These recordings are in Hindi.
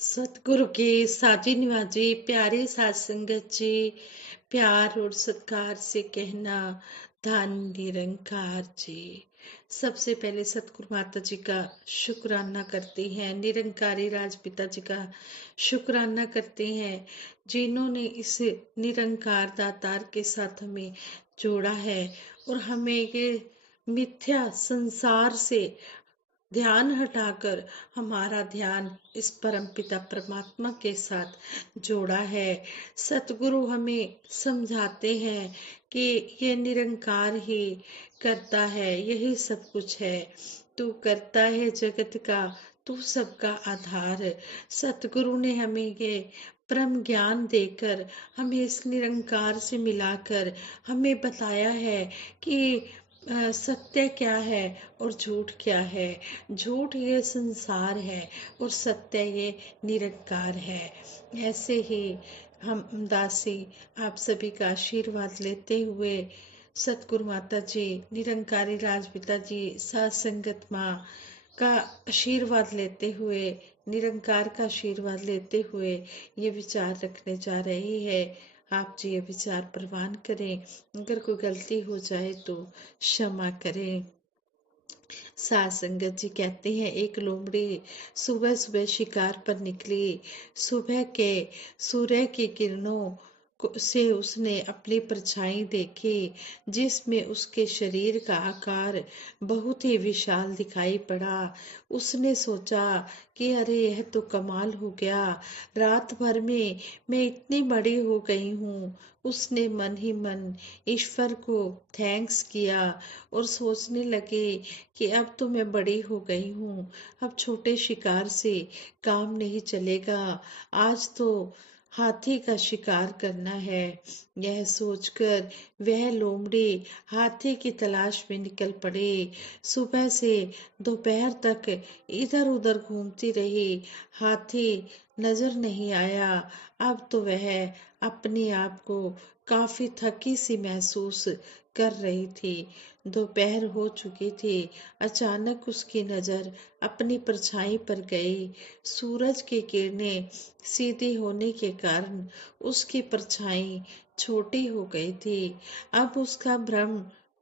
सतगुरु की साजी निवाजी प्यारी सात संगत जी, प्यार और सत्कार से कहना धन निरंकार जी। सबसे पहले सतगुरु माता जी का शुक्राना करते हैं, निरंकारी राजपिता जी का शुक्राना करते हैं, जिन्होंने इस निरंकार दातार के साथ हमें जोड़ा है और हमें ये मिथ्या संसार से ध्यान हटाकर हमारा ध्यान इस परम पिता परमात्मा के साथ जोड़ा है। सतगुरु हमें समझाते हैं कि ये निरंकार ही करता है, यही सब कुछ है। तू करता है जगत का, तू सबका आधार। सतगुरु ने हमें ये परम ज्ञान देकर हमें इस निरंकार से मिलाकर हमें बताया है कि सत्य क्या है और झूठ क्या है। झूठ ये संसार है और सत्य ये निरंकार है। ऐसे ही हम दासी आप सभी का आशीर्वाद लेते हुए सतगुरु माता जी, निरंकारी राजपिता जी, सात संगत माँ का आशीर्वाद लेते हुए, निरंकार का आशीर्वाद लेते हुए ये विचार रखने जा रही है। आप जी ये विचार प्रवान करें, अगर कोई गलती हो जाए तो क्षमा करें। सात संगत जी कहते हैं, एक लोमड़ी सुबह सुबह शिकार पर निकली। सुबह के सूर्य की किरणों से उसने अपनी परछाई देखी, जिसमें उसके शरीर का आकार बहुत ही विशाल दिखाई पड़ा। उसने सोचा कि अरे यह तो कमाल हो गया, रात भर में मैं इतनी बड़ी हो गई हूँ। उसने मन ही मन ईश्वर को थैंक्स किया और सोचने लगे कि अब तो मैं बड़ी हो गई हूँ, अब छोटे शिकार से काम नहीं चलेगा, आज तो हाथी का शिकार करना है। यह सोचकर वह लोमड़ी हाथी की तलाश में निकल पड़ी। सुबह से दोपहर तक इधर उधर घूमती रही, हाथी नजर नहीं आया। अब तो वह अपने आप को काफी थकी सी महसूस कर रही थी। दोपहर हो चुकी थी। अचानक उसकी नजर अपनी परछाई पर गई। सूरज की किरणें सीधी होने के कारण उसकी परछाई छोटी हो गई थी। अब उसका भ्रम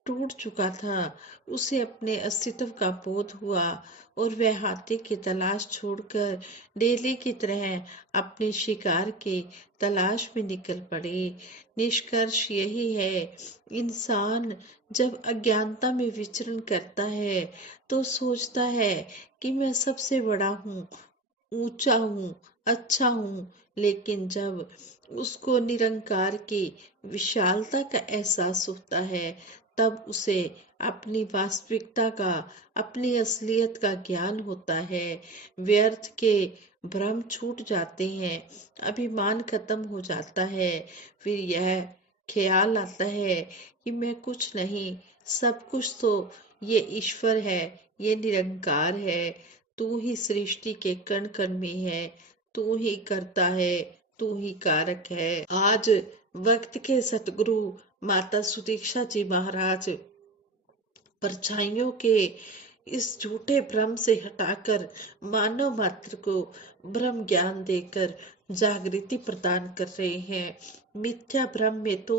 टूट चुका था। उसे अपने अस्तित्व का बोध हुआ और वह हाथी की तलाश छोड़कर डेली की तरह अपने शिकार की तलाश में निकल पड़ी। निष्कर्ष यही है, इंसान जब अज्ञानता में विचरण करता है तो सोचता है कि मैं सबसे बड़ा हूँ, ऊंचा हूँ, अच्छा हूँ। लेकिन जब उसको निरंकार की विशालता का एहसास होता है, तब उसे अपनी वास्तविकता का, अपनी असलियत का ज्ञान होता है। व्यर्थ के भ्रम छूट जाते हैं, अभिमान खत्म हो जाता है। फिर यह ख्याल आता है कि मैं कुछ नहीं, सब कुछ तो ये ईश्वर है, ये निरंकार है। तू ही सृष्टि के कण कण में है, तू ही करता है, तू ही कारक है। आज वक्त के सतगुरु माता सुदीक्षा जी महाराज परछाइयों के इस झूठे भ्रम से हटाकर मानव मात्र को ब्रह्म ज्ञान देकर जागृति प्रदान कर रहे हैं। मिथ्या भ्रम में तो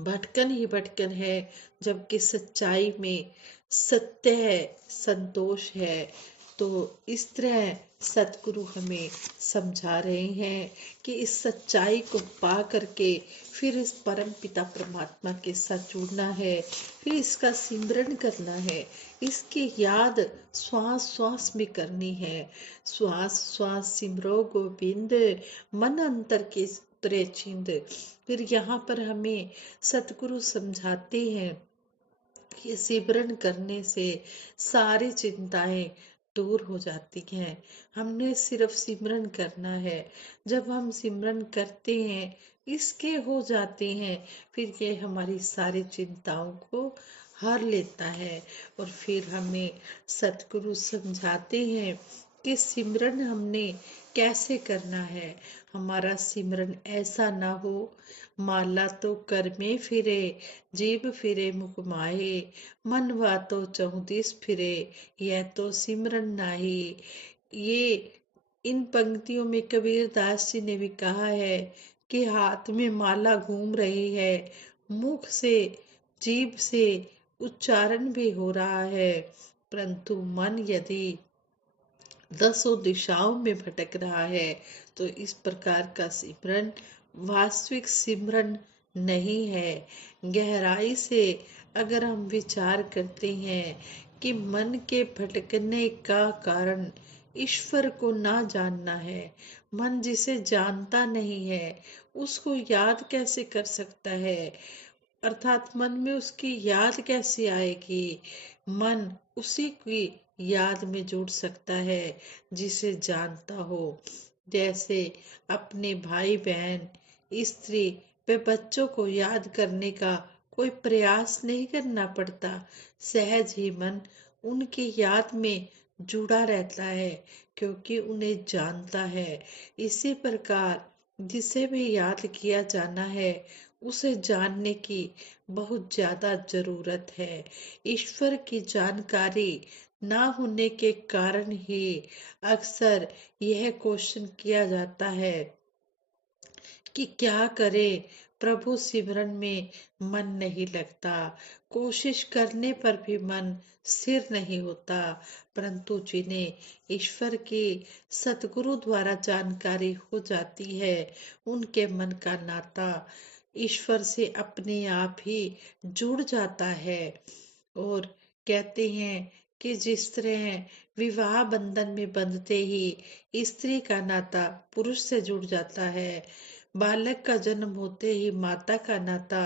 भटकन ही भटकन है, जबकि सच्चाई में सत्य है, संतोष है। तो इस तरह सतगुरु हमें समझा रहे हैं कि इस सच्चाई को पा करके फिर इस परम पिता परमात्मा के साथ जुड़ना है, फिर इसका सिमरन करना है, इसकी याद श्वास श्वास में करनी है। श्वास श्वास सिमरो गोविंद, मन अंतर के उतरे छिंद। फिर यहाँ पर हमें सतगुरु समझाते हैं कि सिमरन करने से सारी चिंताएं दूर हो जाती हैं। हमने सिर्फ सिमरन करना है। जब हम सिमरन करते हैं, इसके हो जाते हैं, फिर ये हमारी सारी चिंताओं को हर लेता है। और फिर हमें सतगुरु समझाते हैं कि सिमरन हमने कैसे करना है। हमारा सिमरन ऐसा ना हो, माला तो कर में फिरे, जीभ फिरे मुख माहे, मन वातो चहुदिस फिरे, यह तो सिमरन नाही। ये इन पंक्तियों में कबीरदास जी ने भी कहा है कि हाथ में माला घूम रही है, मुख से, जीभ से उच्चारण भी हो रहा है, परंतु मन यदि दसों दिशाओं में भटक रहा है तो इस प्रकार का सिमरन वास्तविक सिमरन नहीं है। गहराई से अगर हम विचार करते हैं कि मन के भटकने का कारण ईश्वर को ना जानना है, मन जिसे जानता नहीं है उसको याद कैसे कर सकता है, अर्थात मन में उसकी याद कैसे आएगी। मन उसी की याद में जुड़ सकता है जिसे जानता हो। जैसे अपने भाई बहन, स्त्री व बच्चों को याद करने का कोई प्रयास नहीं करना पड़ता, सहज ही मन उनकी याद में जुड़ा रहता है क्योंकि उन्हें जानता है। इसी प्रकार जिसे भी याद किया जाना है उसे जानने की बहुत ज्यादा जरूरत है। ईश्वर की जानकारी ना होने के कारण ही अक्सर यह क्वेश्चन किया जाता है कि क्या करे, प्रभु सिमरन में मन नहीं लगता, कोशिश करने पर भी मन स्थिर नहीं होता। परंतु जिन्हें ईश्वर की सतगुरु द्वारा जानकारी हो जाती है उनके मन का नाता ईश्वर से अपने आप ही जुड़ जाता है। और कहते हैं कि जिस तरह विवाह बंधन में बंधते ही स्त्री का नाता पुरुष से जुड़ जाता है, बालक का जन्म होते ही माता का नाता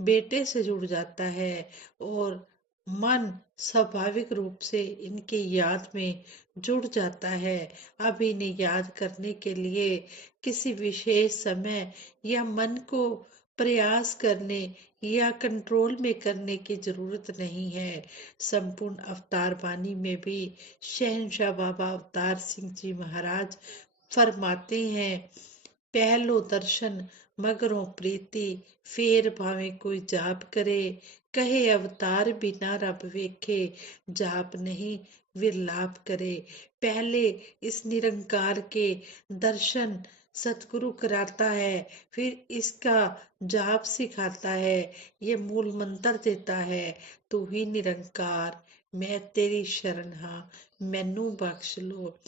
बेटे से जुड़ जाता है, और मन स्वाभाविक रूप से इनकी याद में जुड़ जाता है। अब इन्हें याद करने के लिए किसी विशेष समय या मन को प्रयास करने या कंट्रोल में करने की जरूरत नहीं है। संपूर्ण अवतार वाणी में भी शहंशाह बाबा अवतार सिंह जी महाराज फरमाते हैं, पहलो दर्शन मगरों प्रीति, फेर भावे कोई जाप करे, कहे अवतार बिना रब वेखे, जाप नहीं विरलाप करे। पहले इस निरंकार के दर्शन सतगुरु कराता है, फिर इसका जाप सिखाता है, ये मूल मंत्र देता है, तू ही निरंकार मैं तेरी शरण हाँ मैनू बख्श लो।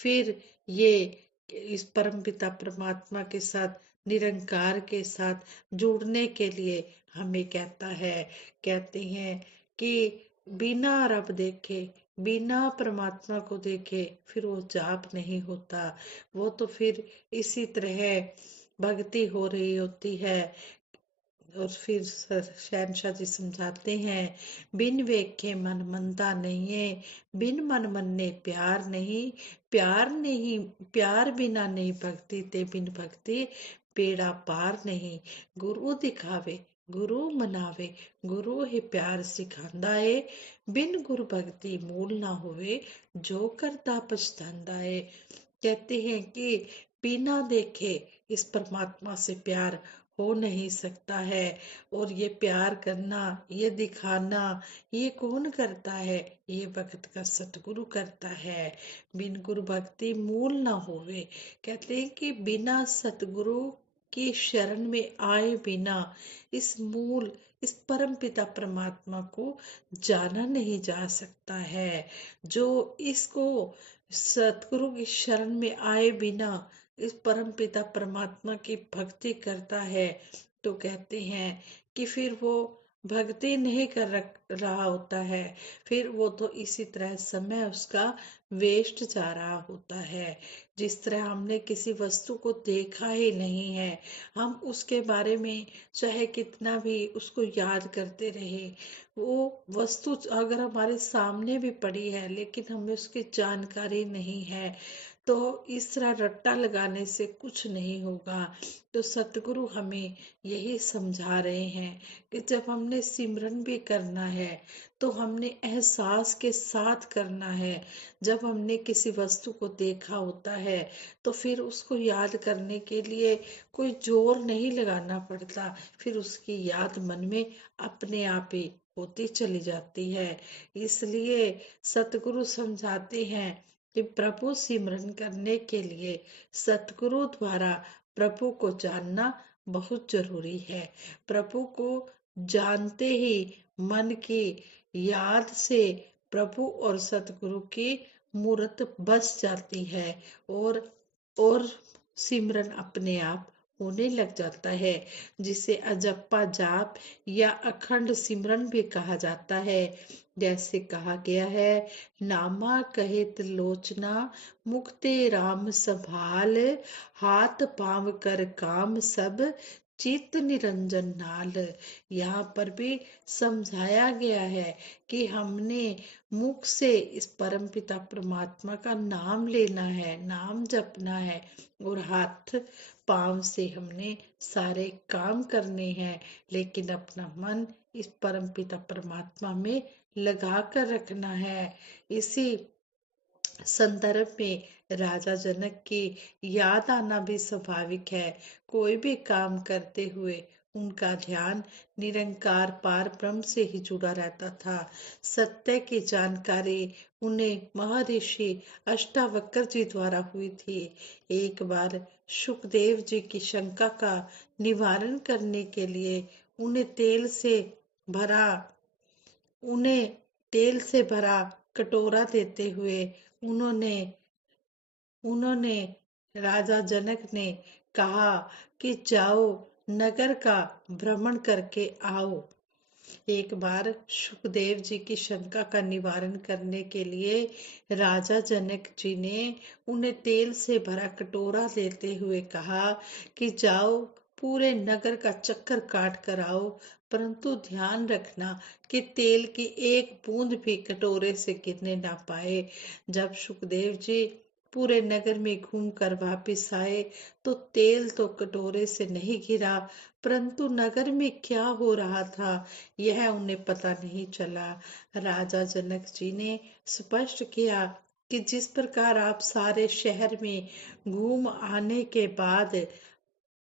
फिर ये इस परमपिता परमात्मा के साथ, निरंकार के साथ जुड़ने के लिए हमें कहता है, कहते हैं कि बिना रब देखे, बिना परमात्मा को देखे फिर वो जाप नहीं होता। वो तो फिर इसी तरह भक्ति हो रही होती है। और फिर शहनशाह जी समझाते हैं, बिन वेखे मन मनता नहीं है, बिन मन मन्ने प्यार नहीं, प्यार नहीं, प्यार बिना नहीं भक्ति ते, बिन भक्ति बेड़ा पार नहीं। गुरु दिखावे गुरु मनावे, गुरु ही प्यार सिखांदा है, बिन गुरु भक्ति मूल ना होवे, जो करता पछतांदा है। कहते हैं कि बिना देखे इस परमात्मा से प्यार हो नहीं सकता है। और ये प्यार करना, ये दिखाना, ये कौन करता है, ये भक्त का सतगुरु करता है। बिन गुरु भक्ति मूल ना होवे, कहते हैं कि बिना सतगुरु की शरण में आए बिना इस मूल, इस परम पिता परमात्मा को जाना नहीं जा सकता है। जो इसको सतगुरु की शरण में आए बिना इस परम पिता परमात्मा की भक्ति करता है तो कहते हैं कि फिर वो भक्ति नहीं रहा होता है, फिर वो तो इसी तरह समय उसका वेस्ट जा रहा होता है। जिस तरह हमने किसी वस्तु को देखा ही नहीं है, हम उसके बारे में चाहे कितना भी उसको याद करते रहे, वो वस्तु अगर हमारे सामने भी पड़ी है लेकिन हमें उसकी जानकारी नहीं है, तो इस तरह रट्टा लगाने से कुछ नहीं होगा। तो सतगुरु हमें यही समझा रहे हैं कि जब हमने सिमरन भी करना है तो हमने एहसास के साथ करना है। जब हमने किसी वस्तु को देखा होता है तो फिर उसको याद करने के लिए कोई जोर नहीं लगाना पड़ता, फिर उसकी याद मन में अपने आप ही होती चली जाती है। इसलिए सतगुरु समझाते हैं कि प्रभु सिमरन करने के लिए सतगुरु द्वारा प्रभु को जानना बहुत जरूरी है। प्रभु को जानते ही मन की याद से प्रभु और सतगुरु की मूर्त बस जाती है और और सिमरन अपने आप होने लग जाता है, जिसे अजप्पा जाप या अखंड सिमरन भी कहा जाता है। जैसे कहा गया है, नामा कहे त्रिलोचना मुक्ते राम संभाल, हाथ पांव कर काम सब चित्त निरंजन नाल। यहाँ पर भी समझाया गया है कि हमने मुख से इस परमपिता परमात्मा का नाम लेना है, नाम जपना है, और हाथ पांव से हमने सारे काम करने हैं, लेकिन अपना मन इस परमपिता परमात्मा में लगा कर रखना है। इसी संदर्भ में राजा जनक की याद आना भी स्वाभाविक है। कोई भी काम करते हुए उनका ध्यान निरंकार पार ब्रह्म से ही जुड़ा रहता था। सत्य की जानकारी उन्हें महर्षि अष्टावक्र जी द्वारा हुई थी। एक बार सुखदेव जी की शंका का निवारण करने के लिए भरा उन्हें तेल से भरा कटोरा देते हुए उन्होंने उन्होंने राजा जनक ने कहा कि जाओ नगर का भ्रमण करके आओ। एक बार सुखदेव जी की शंका का निवारण करने के लिए राजा जनक जी ने उन्हें तेल से भरा कटोरा देते हुए कहा कि जाओ पूरे नगर का चक्कर काट कर आओ, परंतु ध्यान रखना कि तेल की एक बूंद भी कटोरे से गिरने ना पाए। जब सुखदेव जी पूरे नगर में घूमकर वापिस आए तो तेल तो कटोरे से नहीं गिरा, परंतु नगर में क्या हो रहा था यह उन्हें पता नहीं चला। राजा जनक जी ने स्पष्ट किया कि जिस प्रकार आप सारे शहर में घूम आने के बाद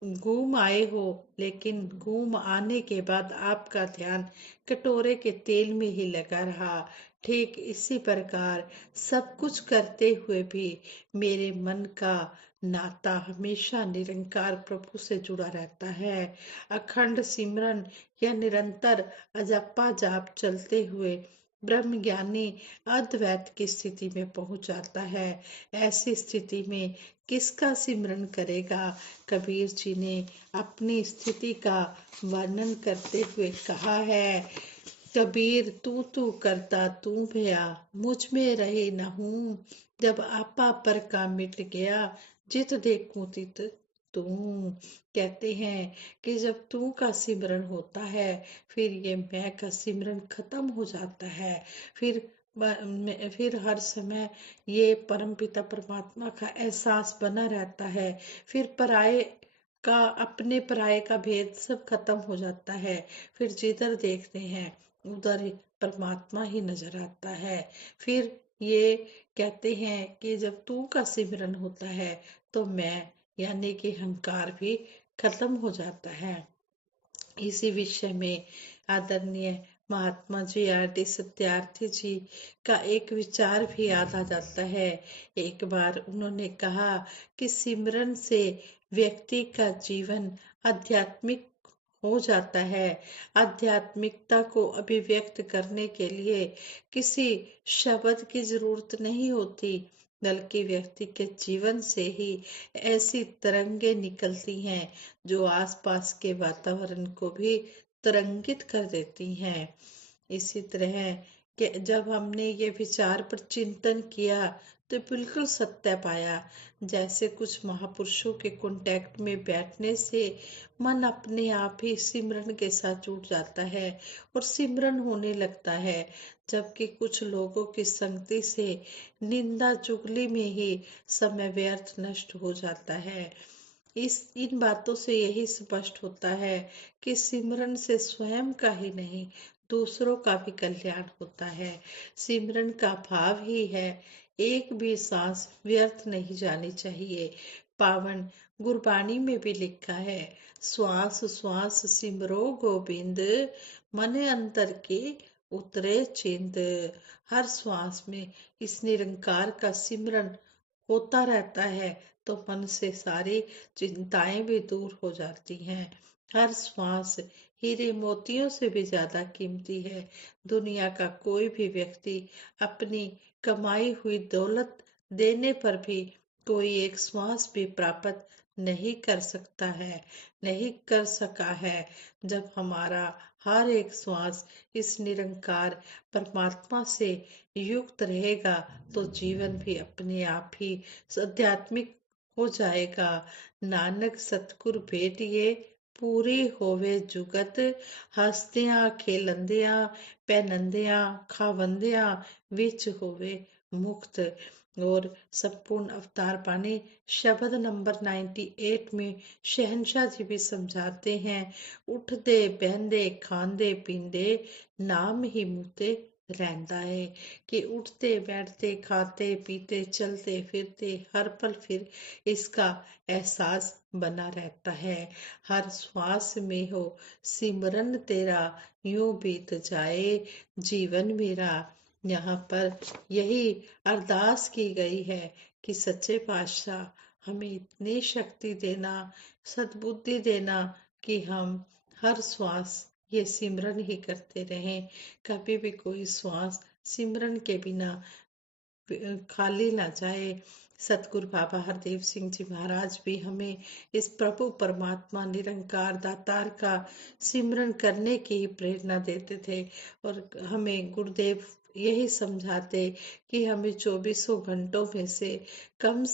घूम आए हो, लेकिन घूम आने के बाद आपका ध्यान कटोरे के तेल में ही लगा रहा, ठीक इसी प्रकार सब कुछ करते हुए भी मेरे मन का नाता हमेशा निरंकार प्रभु से जुड़ा रहता है। अखंड सिमरन या निरंतर अजप्पा जाप चलते हुए ब्रह्मज्ञानी अद्वैत की स्थिति में पहुंच जाता है। ऐसी स्थिति में किसका सिमरन करेगा? कबीर जी ने अपनी स्थिति का वर्णन करते हुए कहा है, कबीर तू तू करता तू भया, मुझ में रहे न हूँ, जब आपा पर का मिट गया, जित देखूं तित तू। कहते हैं कि जब तू का सिमरन होता है फिर ये मैं का सिमरन खत्म हो जाता है। फिर फिर हर समय ये परमपिता परमात्मा का एहसास बना रहता है। फिर पराये का अपने पराये का भेद सब खत्म हो जाता है। फिर जिधर देखते हैं उधर ही परमात्मा ही नजर आता है। फिर ये कहते हैं कि जब तू का सिमरन होता है तो मैं यानी कि अहंकार भी खत्म हो जाता है। इसी विषय में आदरणीय महात्मा जी आर.डी. सत्यार्थी जी का एक विचार भी याद आ जाता है। एक बार उन्होंने कहा कि सिमरन से व्यक्ति का जीवन आध्यात्मिक हो जाता है। आध्यात्मिकता को अभिव्यक्त करने के लिए किसी शब्द की जरूरत नहीं होती, बल्कि व्यक्ति के जीवन से ही ऐसी तरंगे निकलती हैं जो आसपास के वातावरण को भी तरंगित कर देती हैं। इसी तरह कि जब हमने ये विचार पर चिंतन किया तो बिल्कुल सत्य पाया। जैसे कुछ महापुरुषों के कांटेक्ट में बैठने से मन अपने आप ही सिमरन के साथ जुड़ जाता है और सिमरन होने लगता है, जबकि कुछ लोगों की संगति से निंदा चुगली में ही समय व्यर्थ नष्ट हो जाता है। इन बातों से यही स्पष्ट होता है कि सिमरन से स्वयं का ही नहीं दूसरों का भी कल्याण होता है। सिमरन का भाव ही है एक भी सांस व्यर्थ नहीं जानी चाहिए। पावन गुरबाणी में भी लिखा है, श्वास श्वास सिमरो गोविंद, मन अंतर के उतरे चिंत। हर श्वास में इस निरंकार का सिमरन होता रहता है तो मन से सारी चिंताएं भी दूर हो जाती हैं। हर श्वास हीरे मोतियों से भी ज्यादा कीमती है। दुनिया का कोई भी व्यक्ति अपनी कमाई हुई दौलत देने पर भी कोई एक श्वास भी प्राप्त नहीं कर सकता है, नहीं कर सका है। जब हमारा हर एक श्वास इस निरंकार परमात्मा से युक्त रहेगा तो जीवन भी अपने आप ही आध्यात्मिक हो जाएगा। नानक सतगुर भेटिए पूरी होवे जुगत, हसदियां खेलंदियां पहनंदियां खावंदियां विच होवे मुक्त। और संपूर्ण अवतार बानी शब्द नंबर 98 में शहनशाह जी भी समझाते हैं, उठदे बहंदे खांदे पींदे नाम ही मुते रहता है। कि उठते बैठते खाते पीते चलते फिरते हर पल फिर इसका एहसास बना रहता है। हर श्वास में हो सिमरन तेरा, यूं बीत जाए जीवन मेरा। यहाँ पर यही अरदास की गई है कि सच्चे पातशाह हमें इतनी शक्ति देना, सद्बुद्धि देना कि हम हर श्वास ये सिमरन ही करते रहें। कभी भी कोई श्वास सिमरन के बिना खाली ना जाए। सतगुरु बाबा हरदेव सिंह जी महाराज भी हमें इस प्रभु परमात्मा निरंकार दातार का सिमरन करने की ही प्रेरणा देते थे। और हमें गुरुदेव यही समझाते कि हमें 2400 घंटों में से कम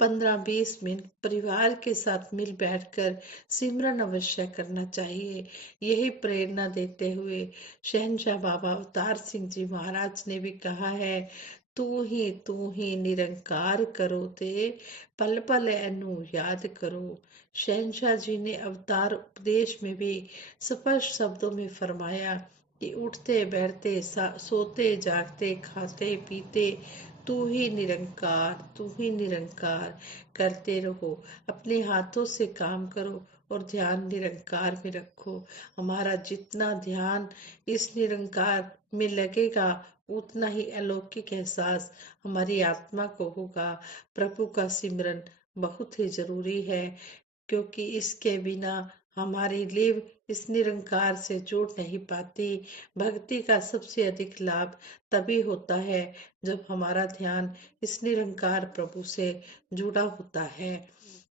15-20 मिनट परिवार के साथ मिल बैठकर सिमरन अवश्य करना चाहिए। यही प्रेरणा देते हुए शहनशाह बाबा अवतार सिंह जी महाराज ने भी कहा है, तू ही निरंकार करो ते पल पल एनु याद करो। शहनशाह जी ने अवतार उपदेश में भी स्पष्ट शब्दों में फरमाया कि उठते बैठते सोते जागते खाते पीते तू ही निरंकार करते रहो। अपने हाथों से काम करो और ध्यान निरंकार में रखो। हमारा जितना ध्यान इस निरंकार में लगेगा उतना ही अलौकिक एहसास हमारी आत्मा को होगा। प्रभु का सिमरन बहुत ही जरूरी है क्योंकि इसके बिना हमारी लीव इस निरंकार से जुड़ नहीं पाती। भक्ति का सबसे अधिक लाभ तभी होता है जब हमारा ध्यान इस निरंकार प्रभु से जुड़ा होता है।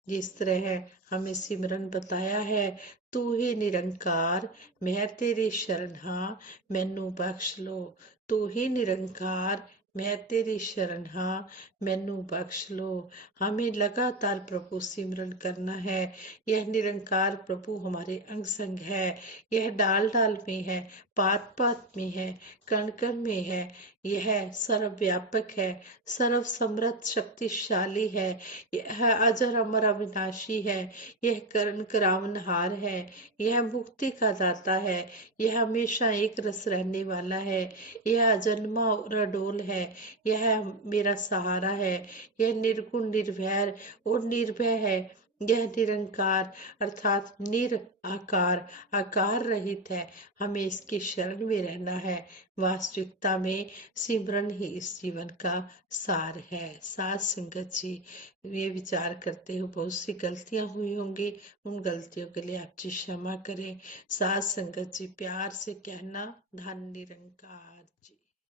जिस तरह हमें सिमरन बताया है, तू ही निरंकार मैं तेरी शरण हाँ मैनू बख्श लो। तू ही निरंकार मैं तेरी शरण हाँ मैनू बख्श लो। हमें लगातार प्रभु सिमरन करना है। यह निरंकार प्रभु हमारे अंग संग है। यह डाल डाल में है, पात पात में है, कण कण में है। यह सर्वव्यापक है, सर्व समृद्ध शक्तिशाली है। यह अजर अमर अविनाशी है। यह करण करावनहार है। यह मुक्ति का दाता है। यह हमेशा एक रस रहने वाला है। यह अजन्मा और अडोल है। यह मेरा सहारा है। यह निर्गुण निर्वैर और निर्भय है। यह निरंकार अर्थात निराकार आकार रहित है। हमें इसकी शरण में रहना है। वास्तविकता में सिमरन ही इस जीवन का सार है। साथ संगत जी, ये विचार करते हुए बहुत सी गलतियां हुई होंगी, उन गलतियों के लिए आप जी क्षमा करें। साथ संगत जी, प्यार से कहना, धन निरंकार जी।